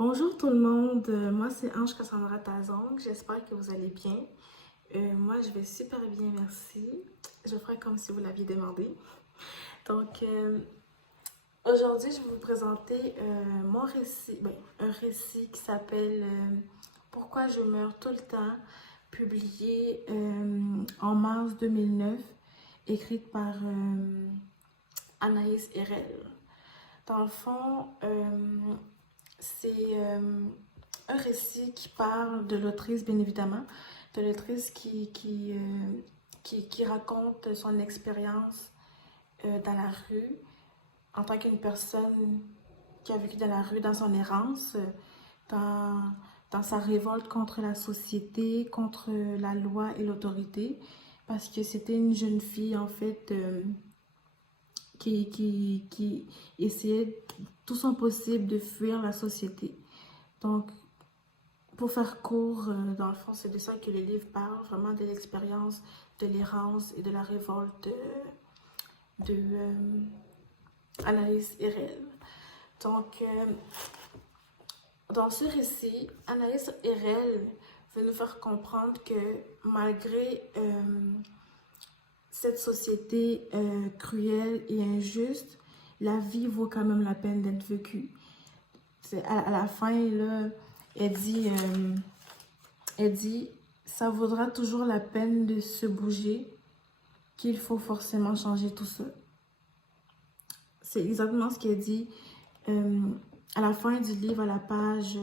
Bonjour tout le monde, moi c'est Ange Cassandra Tazong, j'espère que vous allez bien. Moi je vais super bien, merci. Je ferai comme si vous l'aviez demandé. Donc aujourd'hui je vais vous présenter mon récit, un récit qui s'appelle Pourquoi je meurs tout le temps, publié en mars 2009, écrite par Anaïs Erel. Dans le fond, c'est un récit qui parle de l'autrice, bien évidemment, de l'autrice qui raconte son expérience dans la rue en tant qu'une personne qui a vécu dans la rue, dans son errance, dans, dans sa révolte contre la société, contre la loi et l'autorité, parce que c'était une jeune fille, en fait, qui essayait tout son possible de fuir la société. Donc, pour faire court, dans le fond, c'est de ça que le livre parle, vraiment de l'expérience, de l'errance et de la révolte de Anaïs Erel. Donc, dans ce récit, Anaïs Erel veut nous faire comprendre que malgré cette société cruelle et injuste, la vie vaut quand même la peine d'être vécue. À la fin, là, elle dit, ça vaudra toujours la peine de se bouger, qu'il faut forcément changer tout ça. C'est exactement ce qu'elle dit à la fin du livre, à la page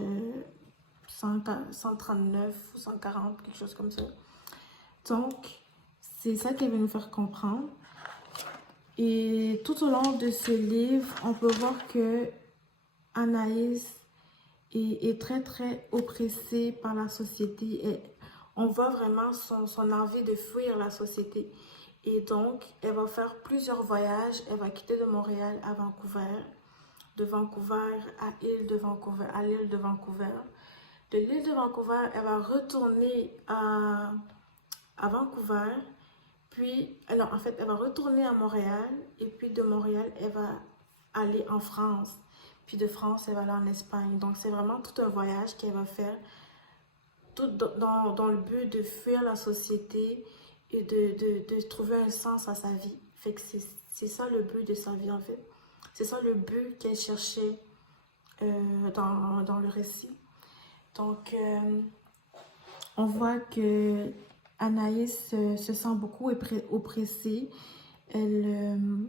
139 ou 140, quelque chose comme ça. Donc, c'est ça qu'elle veut nous faire comprendre. Et tout au long de ce livre, on peut voir que Anaïs est très, très oppressée par la société. Et on voit vraiment son envie de fuir la société. Et donc, elle va faire plusieurs voyages. Elle va quitter de Montréal à Vancouver, de Vancouver à l'île de Vancouver, De l'île de Vancouver, elle va retourner à Vancouver. Puis, non, en fait, elle va retourner à Montréal. Et puis, de Montréal, elle va aller en France. Puis de France, elle va aller en Espagne. Donc, c'est vraiment tout un voyage qu'elle va faire, tout dans le but de fuir la société et de trouver un sens à sa vie. Fait que c'est ça le but de sa vie, en fait. C'est ça le but qu'elle cherchait dans le récit. Donc, on voit que Anaïs se sent beaucoup oppressée. Elle,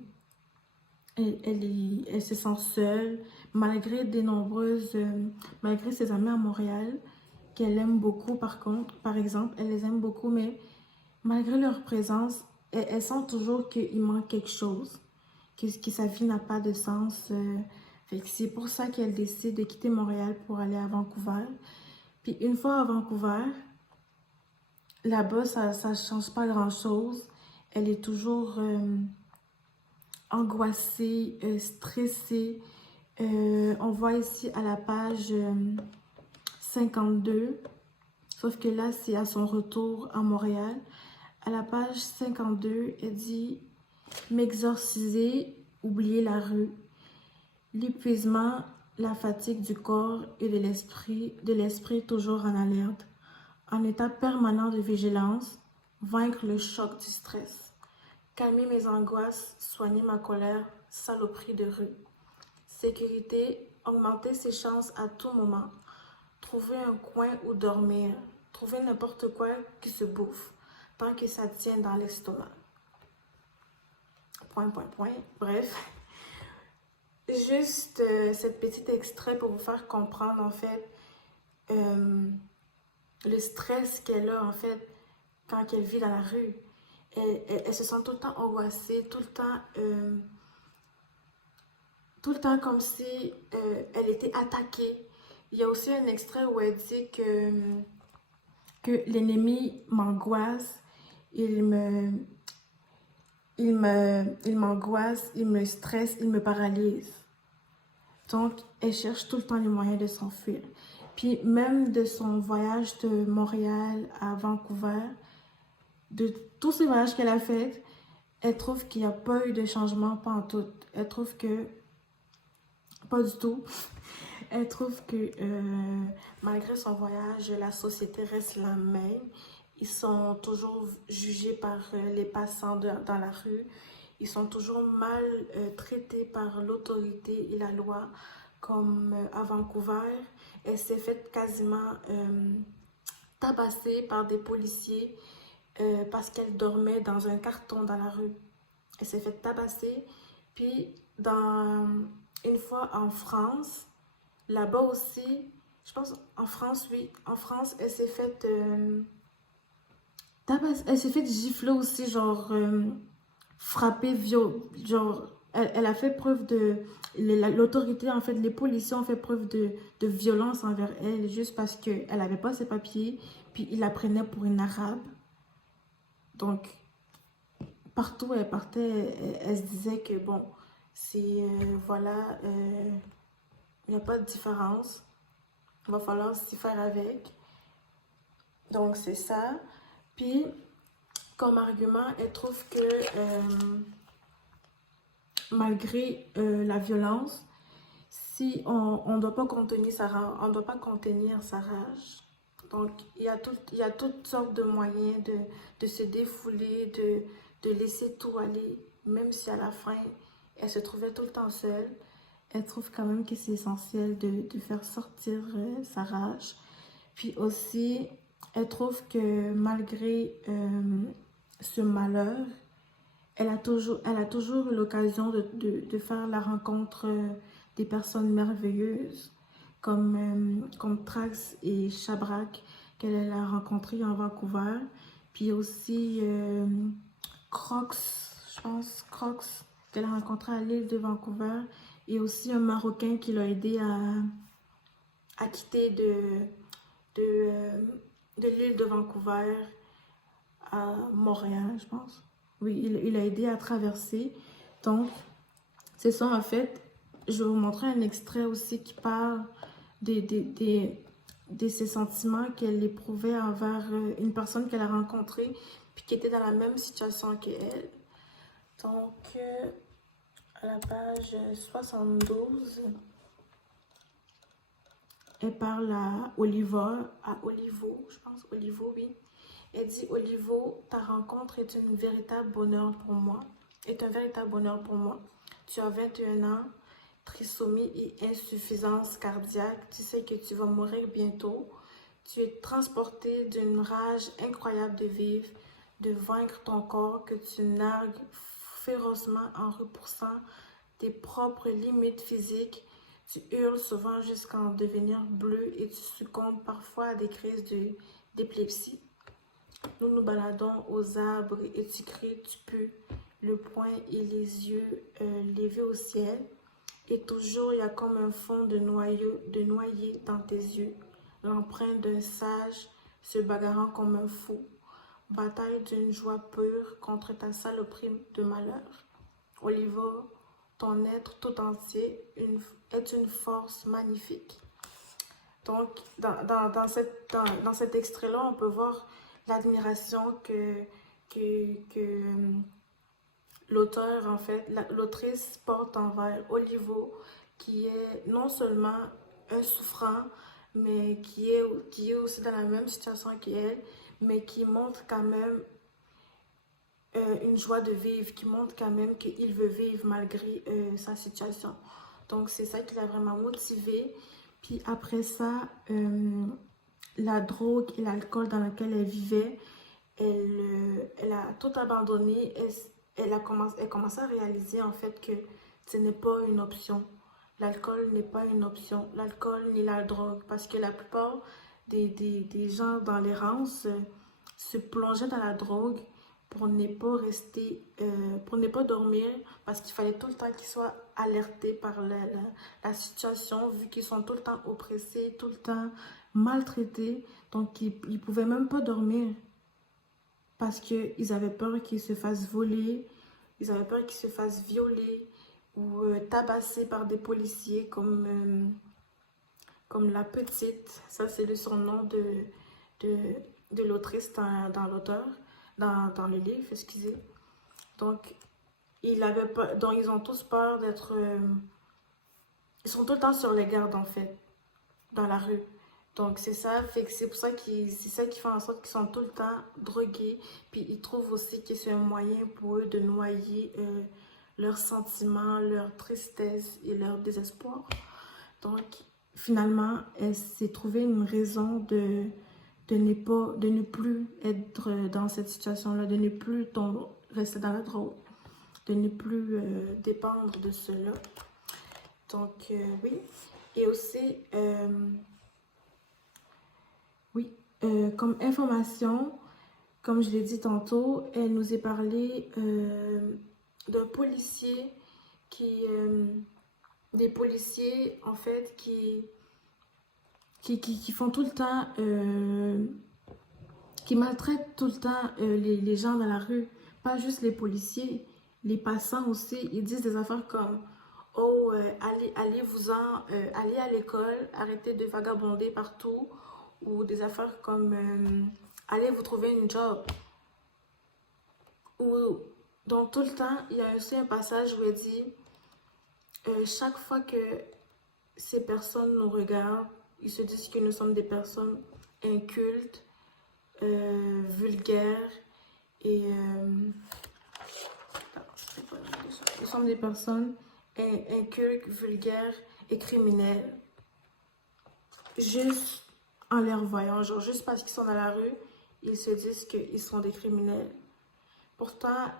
elle se sent seule, malgré malgré ses amis à Montréal, qu'elle aime beaucoup par exemple, elle les aime beaucoup, mais malgré leur présence, elle sent toujours qu'il manque quelque chose, que sa vie n'a pas de sens. Fait que c'est pour ça qu'elle décide de quitter Montréal pour aller à Vancouver. Puis une fois à Vancouver, là-bas, ça ne change pas grand-chose. Elle est toujours angoissée, stressée. On voit ici à la page 52, sauf que là, c'est à son retour à Montréal. À la page 52, elle dit « M'exorciser, oublier la rue, l'épuisement, la fatigue du corps et de l'esprit toujours en alerte, en état permanent de vigilance, vaincre le choc du stress, calmer mes angoisses, soigner ma colère, saloperie de rue. Sécurité, augmenter ses chances à tout moment. Trouver un coin où dormir. Trouver n'importe quoi qui se bouffe, tant que ça tient dans l'estomac. Point, point, point. Bref. Juste cette petite extrait pour vous faire comprendre, en fait, le stress qu'elle a, en fait, quand elle vit dans la rue. Elle se sent tout le temps angoissée, tout le temps comme si elle était attaquée. Il y a aussi un extrait où elle dit que l'ennemi m'angoisse, il m'angoisse, il me stresse, il me paralyse. Donc, elle cherche tout le temps les moyens de s'enfuir. Puis même de son voyage de Montréal à Vancouver, de tous ces voyages qu'elle a fait, elle trouve qu'il n'y a pas eu de changement, pas en tout. Elle trouve que pas du tout. Elle trouve que malgré son voyage, la société reste la même. Ils sont toujours jugés par les passants dans la rue. Ils sont toujours mal traités par l'autorité et la loi, comme à Vancouver. Elle s'est faite quasiment tabassée par des policiers parce qu'elle dormait dans un carton dans la rue. Elle s'est fait tabasser. Puis, une fois en France, là-bas aussi, je pense en France, oui, en France, elle s'est fait tabasser, elle s'est fait gifler aussi, genre frapper, genre, elle a fait preuve de, l'autorité, en fait, les policiers ont fait preuve de violence envers elle, juste parce qu'elle n'avait pas ses papiers, puis ils la prenaient pour une arabe. Donc, partout où elle partait, elle se disait que bon, c'est voilà, il n'y a pas de différence. Il va falloir s'y faire avec. Donc, c'est ça. Puis, comme argument, elle trouve que malgré la violence, si on ne doit pas contenir sa rage, on doit pas contenir sa rage. Donc, il y a toutes sortes de moyens de se défouler, de laisser tout aller, même si à la fin, elle se trouvait tout le temps seule. Elle trouve quand même que c'est essentiel de faire sortir sa rage. Puis aussi, elle trouve que malgré ce malheur, elle a toujours eu l'occasion de faire la rencontre des personnes merveilleuses comme Trax et Chabrak qu'elle a rencontrés en Vancouver. Puis aussi Crocs, je pense, Crocs qu'elle a rencontré à l'île de Vancouver. Et aussi un Marocain qui l'a aidé à quitter de, euh, de l'île de Vancouver à Montréal, je pense. Oui, il a aidé à traverser. Donc, c'est ça en fait. Je vais vous montrer un extrait aussi qui parle de ses sentiments qu'elle éprouvait envers une personne qu'elle a rencontrée puis qui était dans la même situation qu'elle. Donc, à la page 72, elle parle à Olivo, je pense, Olivo, oui. Elle dit, Olivo, ta rencontre est un véritable bonheur pour moi. Est un véritable bonheur pour moi. Tu as 21 ans, trisomie et insuffisance cardiaque. Tu sais que tu vas mourir bientôt. Tu es transporté d'une rage incroyable de vivre, de vaincre ton corps que tu nargues férocement en repoussant tes propres limites physiques. Tu hurles souvent jusqu'à en devenir bleu et tu succombes parfois à des crises d'épilepsie. Nous nous baladons aux arbres et tu cries, tu pues, le poing et les yeux levés au ciel. Et toujours, il y a comme un fond de noyer dans tes yeux, l'empreinte d'un sage se bagarrant comme un fou. Bataille d'une joie pure contre ta saloperie de malheur. Oliver, ton être tout entier est une force magnifique. Donc, dans cet extrait-là, on peut voir l'admiration que l'auteur, en fait, l'autrice porte envers Olivo, qui est non seulement un souffrant, mais qui est aussi dans la même situation qu'elle, mais qui montre quand même une joie de vivre, qui montre quand même qu'il veut vivre malgré sa situation. Donc, c'est ça qui l'a vraiment motivé. Puis après ça, la drogue et l'alcool dans lequel elle vivait, elle a tout abandonné. Elle a commencé à réaliser en fait que ce n'est pas une option. L'alcool n'est pas une option. L'alcool ni la drogue. Parce que la plupart des gens dans l'errance se plongeaient dans la drogue pour ne pas rester, pour ne pas dormir, parce qu'il fallait tout le temps qu'ils soient alertés par la situation, vu qu'ils sont tout le temps oppressés, tout le temps maltraités. Donc, ils ne pouvaient même pas dormir parce qu'ils avaient peur qu'ils se fassent voler, ils avaient peur qu'ils se fassent violer ou tabasser par des policiers comme la petite. Ça, c'est le surnom de l'autrice dans l'auteur. Dans le livre, excusez. Donc, ils ont tous peur ils sont tout le temps sur les gardes, en fait, dans la rue. Donc, c'est ça, fait que c'est pour ça c'est ça qui fait en sorte qu'ils sont tout le temps drogués. Puis, ils trouvent aussi que c'est un moyen pour eux de noyer leurs sentiments, leur tristesse et leur désespoir. Donc, finalement, elle s'est trouvée une raison de ne plus être dans cette situation-là, de ne plus rester dans la drogue, de ne plus dépendre de cela. Donc, oui. Et aussi, oui, comme information, comme je l'ai dit tantôt, elle nous a parlé d'un policier des policiers, en fait, qui font tout le temps, qui maltraitent tout le temps les gens dans la rue. Pas juste les policiers, les passants aussi. Ils disent des affaires comme, oh, allez à l'école, arrêtez de vagabonder partout. Ou des affaires comme, allez vous trouver une job. Ou, donc tout le temps, il y a aussi un passage où elle dit, chaque fois que ces personnes nous regardent, ils se disent que nous sommes des personnes incultes, vulgaires et... nous sommes des personnes incultes, vulgaires et criminelles. Juste en les revoyant, genre juste parce qu'ils sont dans la rue, ils se disent qu'ils sont des criminels. Pourtant,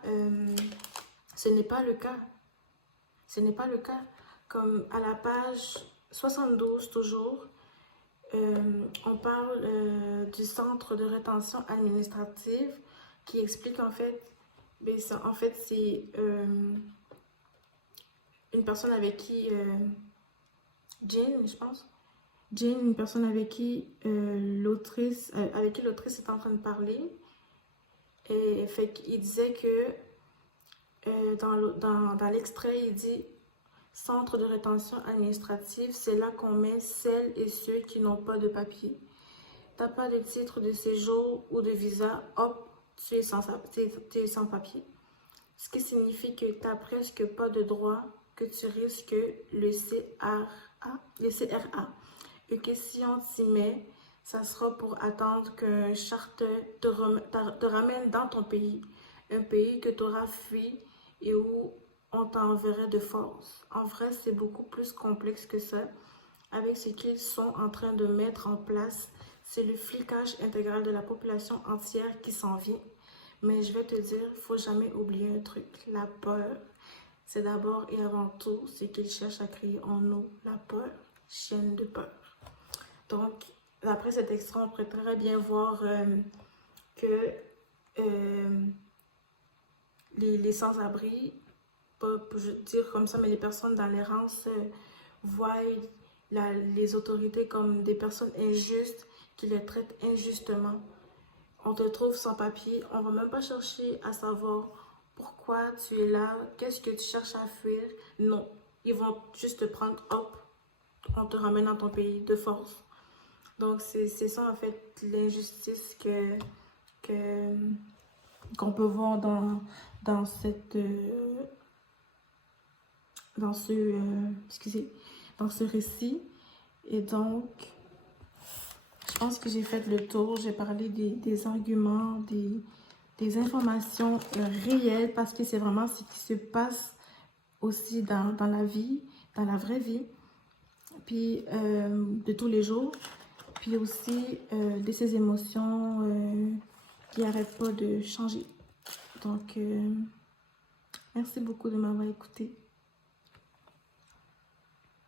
ce n'est pas le cas. Ce n'est pas le cas. Comme à la page 72 toujours, on parle du centre de rétention administrative qui explique en fait, c'est une personne avec qui, Jane, je pense, Jane, une personne avec qui l'autrice est en train de parler, et fait qu'il disait que dans l'extrait, il dit centre de rétention administrative, c'est là qu'on met celles et ceux qui n'ont pas de papier. T'as pas de titre de séjour ou de visa, hop, tu es sans papier. Ce qui signifie que tu n'as presque pas de droit, que tu risques le CRA. Et que si on t'y met, ça sera pour attendre qu'un charter te ramène dans ton pays. Un pays que tu auras fui et où on t'enverrait de force. En vrai, c'est beaucoup plus complexe que ça. Avec ce qu'ils sont en train de mettre en place, c'est le flicage intégral de la population entière qui s'en vient. Mais je vais te dire, il ne faut jamais oublier un truc. La peur, c'est d'abord et avant tout ce qu'ils cherchent à créer en nous. La peur, chienne de peur. Donc, après cet extrait, on pourrait très bien voir que les sans-abri, pas pour dire comme ça, mais les personnes dans l'errance voient les autorités comme des personnes injustes qui les traitent injustement. On te trouve sans papier, on va même pas chercher à savoir pourquoi tu es là, qu'est-ce que tu cherches à fuir. Non, ils vont juste te prendre, hop, on te ramène dans ton pays de force. Donc c'est ça en fait l'injustice qu'on peut voir dans ce récit. Et donc, je pense que j'ai fait le tour. J'ai parlé des arguments, des informations réelles, parce que c'est vraiment ce qui se passe aussi dans la vie, dans la vraie vie, puis de tous les jours, puis aussi de ces émotions qui n'arrêtent pas de changer. Donc, merci beaucoup de m'avoir écouté.